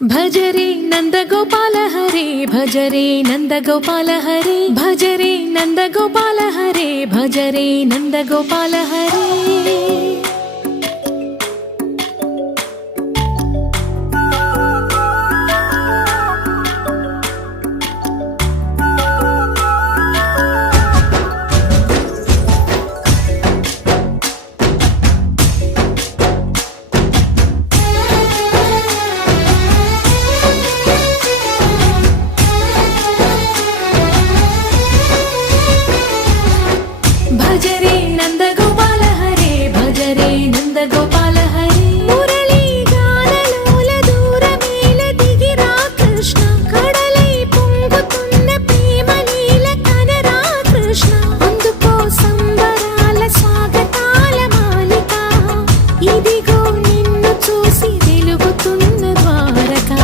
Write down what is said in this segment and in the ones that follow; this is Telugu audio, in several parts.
भजरे नन्दगोपाल हरे भजरे नन्दगोपाल हरे भजरे नन्दगोपाल हरे भजरे नन्दगोपाल हरे भजरे नन्दगोपाल हरे भजरे नन्दगोपाल हरे मुरली गानलोल दूरमेल दिगिरा कृष्ण कड़लै పొంగుతున్న ప్రేమలీల కనరా కృష్ణ అందుకో సంబరాల స్వాగతాల మాలిక ఇదిగో నిన్ను చూసి వెలుగుతున్న ద్వారకా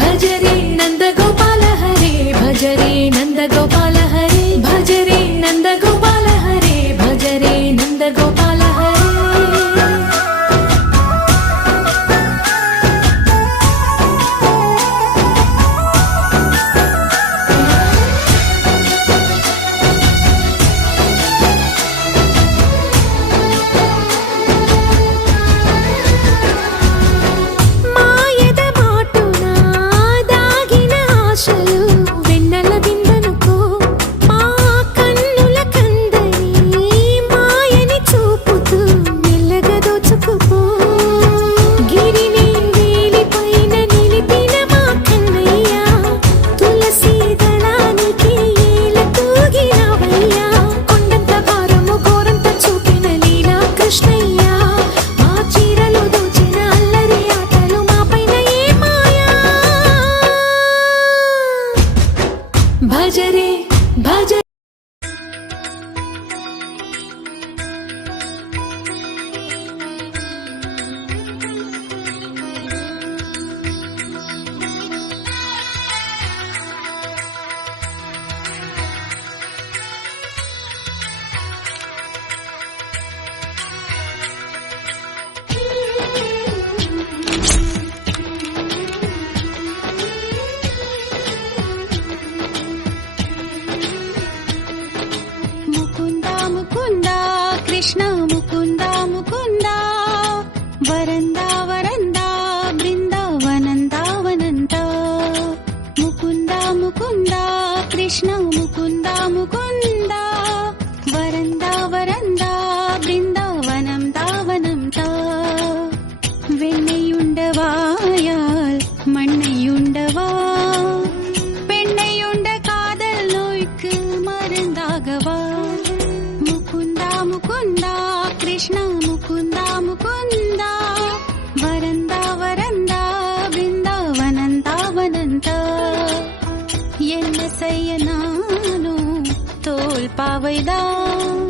భజరే నందగోపాల హరే భజరే నందగోపాల भजरे नन्दगोपाल हरे भजरे Nandagopal भजरे भजरे Krishna Mukunda Mukunda veranda veranda बृंदावनंदा वनंदा Mukunda Mukunda Krishna Mukunda Mukunda veranda veranda बृंदावनंदा वनंदा வெண்ணையுண்டவாயால் மண்ணையுண்டவா பெண்ணையுண்ட காதல் நோய்க்கு மருந்தாகவா मुकुंदा कृष्ण मुकुंदा मुकुंदा वरंदा वरंदा बृंदावनंदा वनंदा என்ன செய்ய நானோ தோல் பாவைதான்